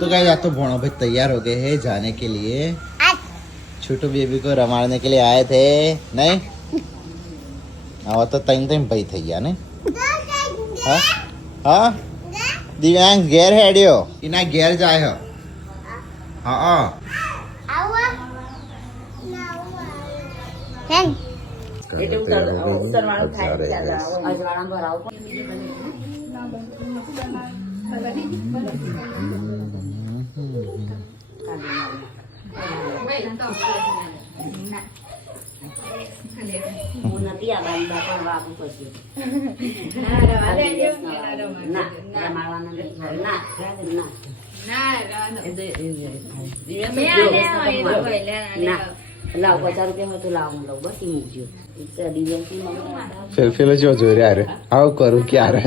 तो गाइस आज तो भोणा भाई तैयार हो गए हैं जाने के लिए। छोटू बेबी को रमाड़ने के लिए आए थे नहीं आवा तो तैन भाई થઈ ગયા ને હા દિવ્યાંગ ઘેર હેડ્યો એના ઘેર જાય હા ફેલ જો જોઈ રહ્યા રે આવું કરું ક્યારે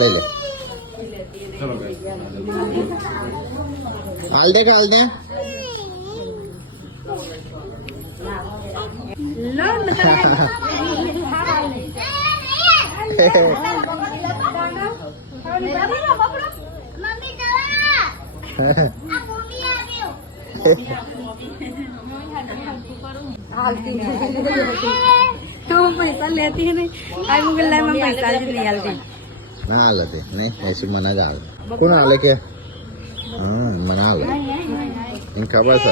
લઈ લે હાલ દે तो पैसा लेती है नहीं आई मुगल लाइन में पैसा नहीं आलती ना आलते नहीं ऐसी मना जा कौन आले के मना आले इनका बस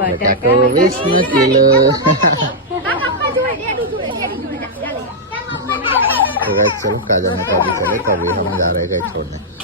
बेटा को विष्णु किलो तो गाइस चलो काजा ने कभी चले तभी हम जा रहे हैं छोड़ने